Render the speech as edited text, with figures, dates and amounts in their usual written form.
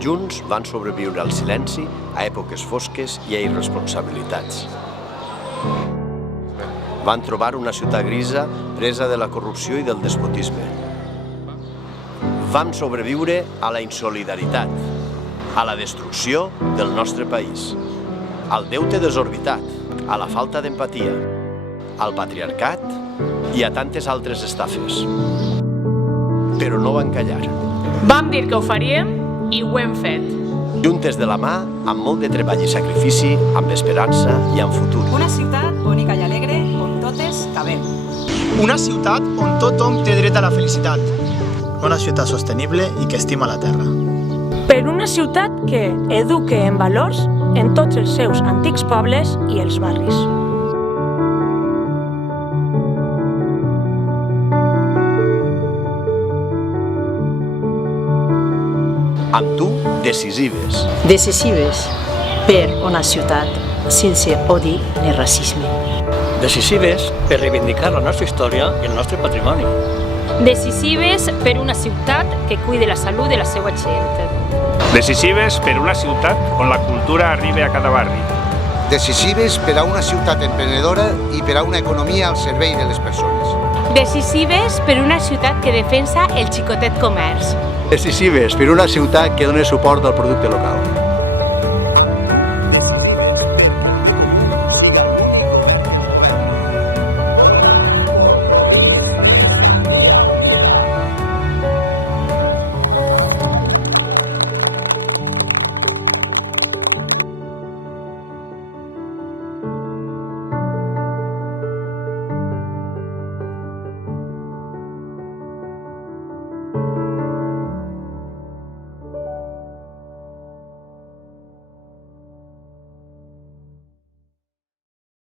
Junts van sobreviure al silenci, a èpoques fosques i a irresponsabilitats. Van trobar una ciutat grisa presa de la corrupció i del despotisme. Vam sobreviure a la insolidaritat, a la destrucció del nostre país, al deute desorbitat, a la falta d'empatia, al patriarcat i a tantes altres estafes. Però no van callar. Vam dir que ho faríem i ho hem fet. Juntes de la mà, amb molt de treball i sacrifici, amb esperança i amb futur. Una ciutat bonica i alegre on totes cabem. Una ciutat on tothom té dret a la felicitat. Una ciutat sostenible i que estima la terra. Per una ciutat que eduque en valors en tots els seus antics pobles i els barris. Amb tu, decisives. Decisives per una ciutat sense odi ni racisme. Decisives per reivindicar la nostra història i el nostre patrimoni. Decisives per una ciutat que cuide la salut de la seva gent. Decisives per una ciutat on la cultura arribi a cada barri. Decisives per a una ciutat emprenedora i per a una economia al servei de les persones. Decisives per una ciutat que defensa el xicotet comerç. Decisives per una ciutat que dona suport al producte local.